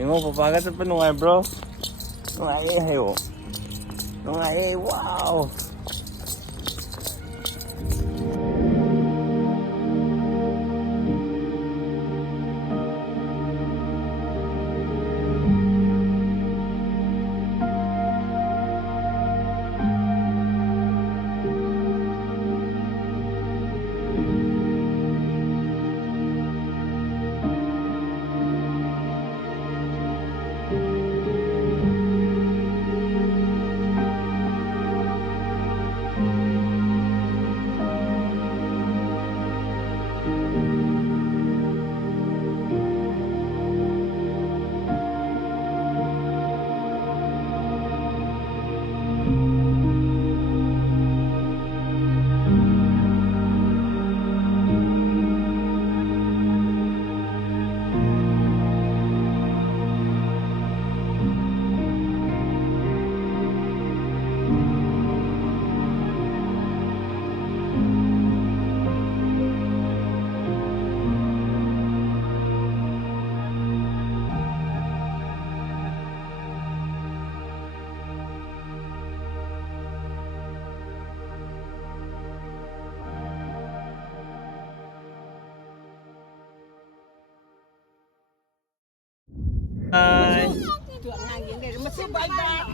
Yung papaga sa panungay bro. Nungay hayo. Nungay wow.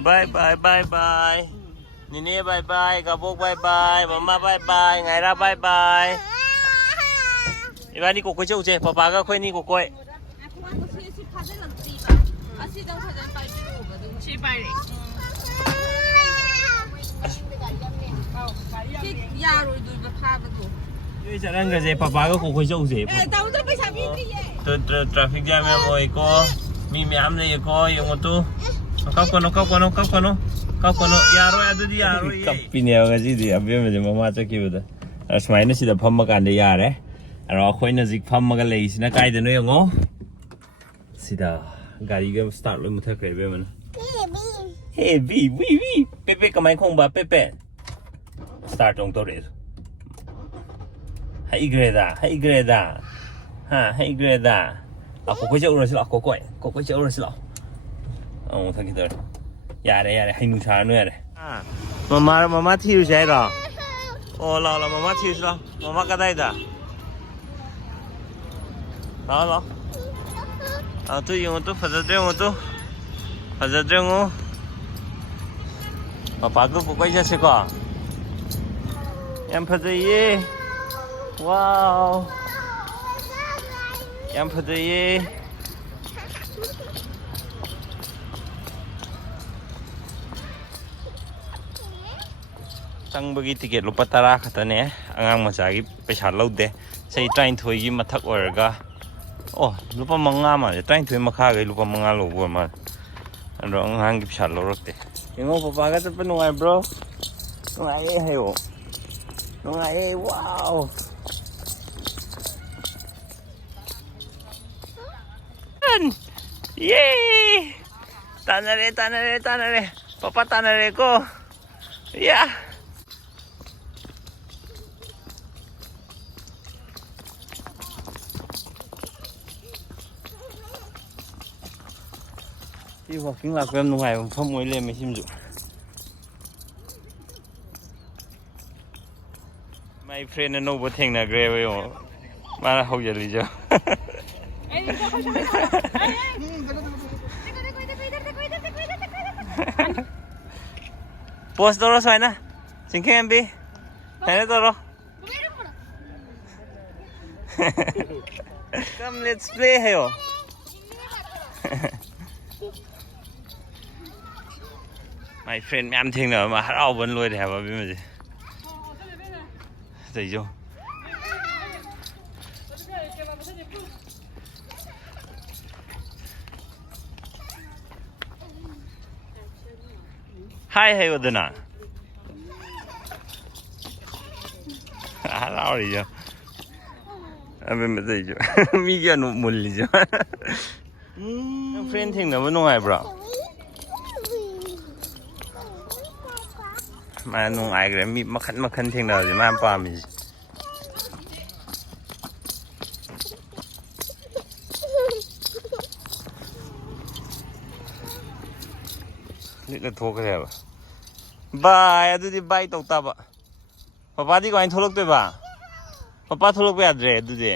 Bye bye bye bye. Nini bye bye, Gabok bye bye, Mama bye bye, Ngaira bye bye. Ibani kokoi chau che, papa ga khoi ni kokoi. Yoi charan ga je papa ga kokoi chau che. Traffic jam me moi ko. Mi am le ko yung to. Kau kono yaro adudi yaro ye kapine ngasi di abem je mama chaki bada asmaina sida phamma kan de yare aro khoina zik phamma ga leisina kai de no yango sida gari ga start lo mutha kre be man hey bi pepe kamai khong ba pepe start ong to re hai greda ha hai greda ako ko jau ro sila ko jau ro sila ong thaki der yare hay nu cha nữa này mama thiêu chạy rồi ô là mama thiêu rồi mama cái đây đó đó tôi dùng tôi phải ra đường papa cứ quay ra xe qua em phải đi wow em phải đi bagi tiket lupa tara katanya angang masagi pesal laut deh saya train thoi gi mathak orga oh lupa manga ma train thoi makha ga lupa manga lo bo ma ando angang gi pesal lorok deh yung papa ga sa panungay bro nungai hayo nungai wow yay tanare papa tanare ko yeah. đi walking là em nung ngày không mới lên mấy sim dụ my friend nó bớt thèn là ghê vậy mà là hậu giờ lý do post đó rồi nè chính khi em đi thấy đó rồi come let's play here my friend em thiên rồi mà háo vẫn lôi đẹp vào bên gì thấy chưa hi hay ở đây nè háo gì chứ em bên thấy chưa mi kia nó mùi gì chứ friend thiên rồi vẫn ngon bro mà nung ai cái mi makan thiên nào thì mà pa mi ꯂꯤꯠꯂ ꯊꯣꯛꯈ꯭ꯔꯦꯕ ꯕꯥꯏ ꯑꯗꯨꯗꯤ ꯕꯥꯏ ꯇꯧ ꯇꯥꯕ ꯄꯄꯥꯗꯤ ꯀꯃꯥꯏꯅ ꯊꯣꯛꯂꯛꯇꯣꯏꯕ papa ꯊꯣꯛꯂꯛꯄ ꯌꯥꯗ꯭ꯔꯦ ꯑꯗꯨꯗꯤ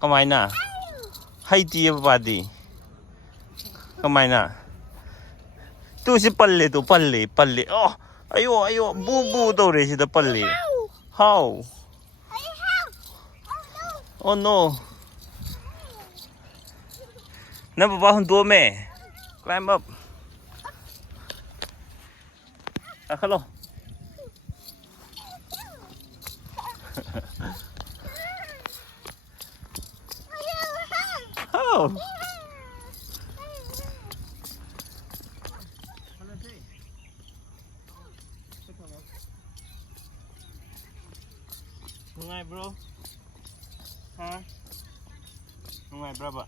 ꯀꯃꯥꯏꯅ ꯍꯩꯇꯤꯌꯦ ꯄꯄꯥꯗꯤ ꯀꯃꯥꯏꯅ two ꯁꯤ ꯄꯜꯂꯦ ꯇꯨ ꯄꯜꯂꯦ ꯑꯣ ꯑꯌꯣ ꯕꯨ ꯕꯨ ꯇꯧꯔꯦ ꯁꯤꯗ ꯄꯜꯂꯦ ꯍꯥꯎ ꯑꯣ ꯅꯣ ꯅꯪ papa ꯍꯨꯟꯇꯣꯛꯑꯝꯃꯦ claim up ꯀꯥꯈꯠꯂꯣ how nungay bro ha nungay braba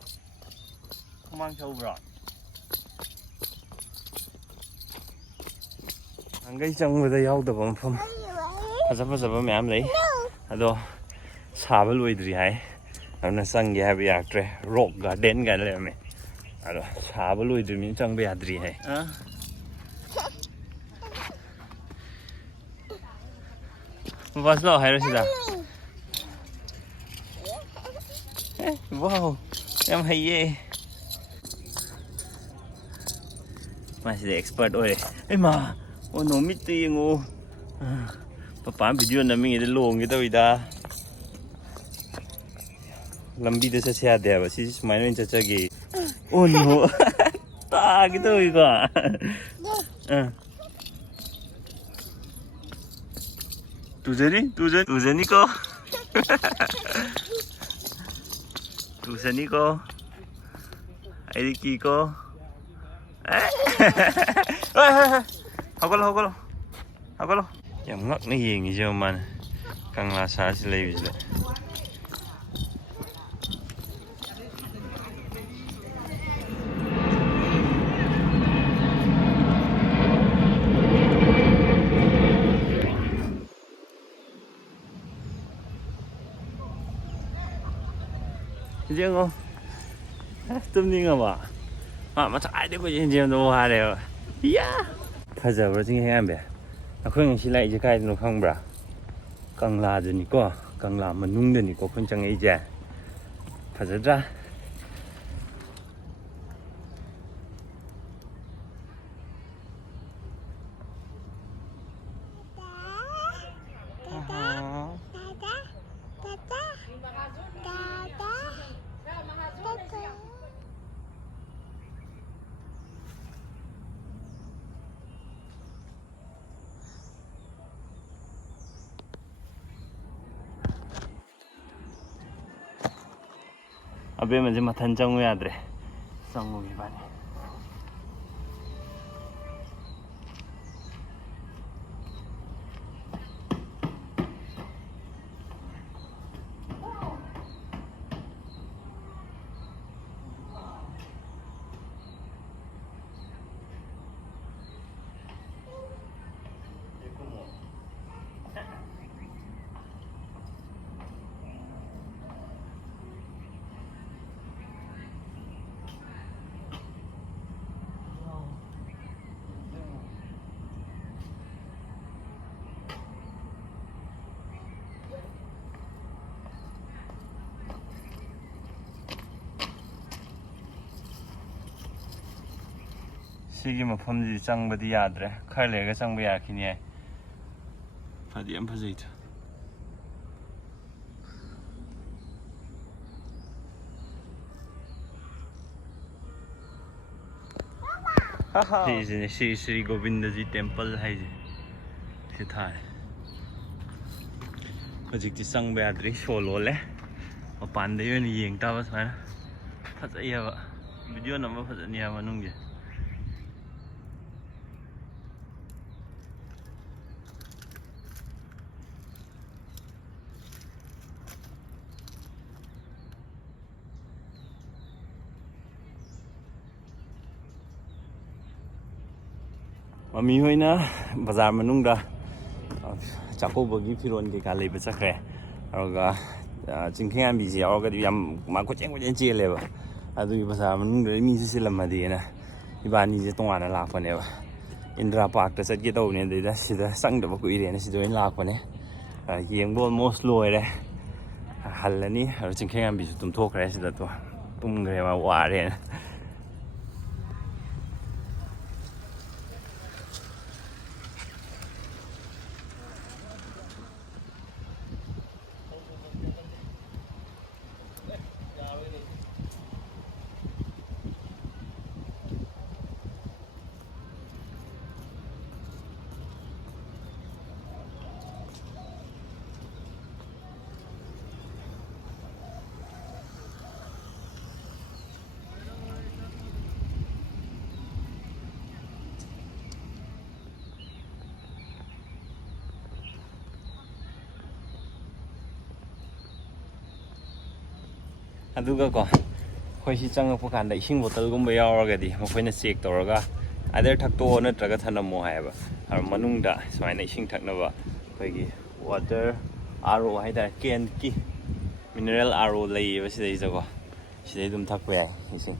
kumang chow bro angay changbada yaudaba mafam fazaba mayam lei ado saba loidri hai aduna changge haiba yaktre rock garden ga leme ado saba loidri min changba yadri hai Bas lo hai rasida wow yam haiye masih expert oi ma oh no mit tingo papa video naming ide long ge tawida lambi de sa sia de ba si sumaino in chacha ge oh no ta ge toy ko tuzani ko tuzani ko ai ki ko hagalo yam ngak na yengi je man kangla sa si lei bisle riêng không tâm linh à bà mà chạy đấy bây giờ đâu hoa đều bây giờ vừa chính em bé nó không chỉ lại cái nó không bả càng là gì có càng là mình nung được có không chẳng ấy gì bây giờ ra अबे म्हणजे मथन चंगू याद रे चंगू की पानी 시기 मफम지 짱बदी याद रे खर लेगा 짱बा याखिनी है फदी हम फजैत श्री श्री गोविंद जी टेंपल है जी थाय हजिकती ꯆꯪꯕ ꯌꯥꯗ꯭ꯔꯤ ꯁꯣ ꯂꯣꯜꯂꯦ ꯃꯄꯥꯟꯗ ꯑꯣꯏꯅ ꯌꯦꯡ ꯇꯥꯕ ꯁꯨꯃꯥꯏꯅ ꯐꯖꯩ ꯍꯥꯏꯕ ꯚꯤꯗꯤꯑꯣ ꯅꯝꯕ ꯐꯖꯅꯤ ꯍꯥꯏꯕ ꯃꯅꯨꯡꯁꯦ मम्मी होइना बाजार मनुंगदा चाकोबगी फिरोन के का लेबा चखरे अरगा चिंखेंगा बिजी यावगा याम माको चेंग चेलेबा अदुगी बाजार मनुंगदा मी सिलमदीना इबानी जे तोंगाना लाफनेबा ꯏꯟꯗ꯭ꯔꯥ ꯄꯥꯔꯛꯇ ꯆꯠꯀꯦ ꯇꯧꯕꯅꯦ ꯑꯗꯨꯗ ꯁꯤꯗ ꯆꯪꯗꯕ ꯀꯨꯏꯔꯦꯅ ꯁꯤꯗ ꯑꯣꯏꯅ ꯂꯥꯛꯄꯅꯦ ꯌꯦꯡꯕ ꯑꯣꯜꯃꯣꯁ ꯂꯣꯏꯔꯦ ꯍꯜꯂꯅꯤ ꯑꯗꯣ ꯆꯤꯡꯈꯩꯉꯥꯟꯕꯤꯁꯨ ꯇꯨꯝꯊꯣꯛꯈ꯭ꯔꯦ ꯁꯤꯗ ꯇꯨꯝꯈ꯭ꯔꯦ ꯃꯥ ꯋꯥꯔꯦꯅ ꯑꯗꯨꯒꯀꯣ ꯑꯩꯈꯣꯏ ꯁꯤ ꯆꯪꯉꯛꯄ ꯀꯥꯟꯗ ꯏꯁꯤꯡ ꯕꯣꯇꯜꯒꯨꯝꯕ ꯌꯥꯎꯔꯒꯗꯤ ꯃꯈꯣꯏꯅ ꯆꯦꯛ ꯇꯧꯔꯒ ꯑꯥꯏꯗꯔ ꯊꯛꯇꯣꯛꯑꯣ ꯅꯠꯇ꯭ꯔꯒ ꯊꯅꯝꯃꯣ ꯍꯥꯏꯌꯦꯕ ꯑꯗꯣ ꯃꯅꯨꯡꯗ ꯁꯨꯃꯥꯏꯅ ꯏꯁꯤꯡ ꯊꯛꯅꯕ ꯑꯩꯈꯣꯏꯒꯤ ꯋꯥꯇꯔ ꯑꯥꯔ ꯑꯣ ꯍꯥꯏꯇꯥꯔꯦ ꯀꯦꯟꯀꯤ ꯃꯤꯅꯔꯦꯜ ꯑꯥꯔ ꯑꯣ ꯂꯩꯌꯦꯕ ꯁꯤꯗꯩꯁꯤꯗꯀꯣ ꯁꯤꯗꯩ ꯑꯗꯨꯝ ꯊꯛꯄ ꯌꯥꯏ ꯏꯁꯤꯡ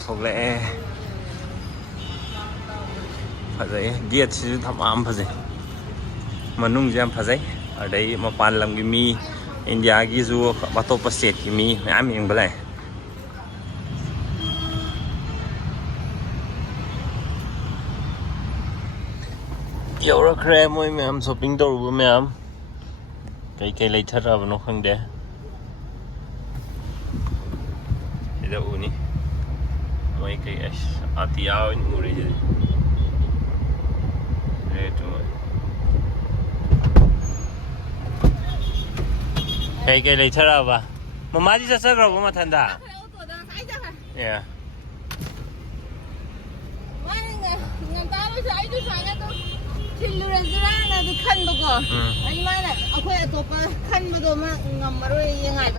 ꯊꯣꯛꯂꯛꯑꯦ ꯐꯖꯩ ꯒꯦꯠꯁꯤꯁꯨ ꯊꯝꯕꯥꯝ ꯐꯖꯩ ꯃꯅꯨꯡꯁꯦ ꯌꯥꯝ ꯐꯖꯩ ꯑꯗꯩ ꯃꯄꯥꯟ ꯂꯝꯒꯤ ꯃꯤ ꯏꯟꯗꯤꯌꯥꯒꯤꯁꯨ ꯑꯇꯣꯞꯄ ꯁ꯭ꯇꯦꯠꯀꯤ ꯃꯤ ꯃꯌꯥꯝ ꯌꯦꯡꯕ ꯂꯥꯛꯑꯦ ꯌꯧꯔꯛꯈ꯭ꯔꯦ ꯃꯣꯏ ꯃꯌꯥꯝ ꯁꯣꯞꯄꯤꯡ ꯇꯧꯔꯨꯕ ꯃꯌꯥꯝ ꯀꯩꯀꯩ ꯂꯩꯊꯔꯛꯑꯕꯅꯣ ꯈꯪꯗꯦ ꯁꯤꯗ ꯎꯅꯤ ꯃꯣꯏ ꯀꯩ ꯑꯁ ꯑꯇꯤꯌꯥ ꯑꯣꯏꯅ ꯎꯔꯤꯁꯤꯗꯤ ꯀꯩꯀꯩ ꯂꯩꯊꯔꯛꯑꯕ ꯃꯃꯥꯗꯤ ꯆꯠꯆꯈ꯭ꯔꯕꯣ ꯃꯊꯟꯗ ꯑꯦ ꯊꯤꯜꯂꯨꯔꯁꯤꯔꯥꯅꯗꯤ ꯈꯟꯕꯀꯣ ꯑꯩ ꯃꯥꯅ ꯑꯩꯈꯣꯏ ꯑꯇꯣꯞꯄ ꯈꯟꯕꯗꯣ ꯃꯥ ꯉꯝꯃꯔꯣꯏ ꯌꯦꯡꯉꯥꯏꯕ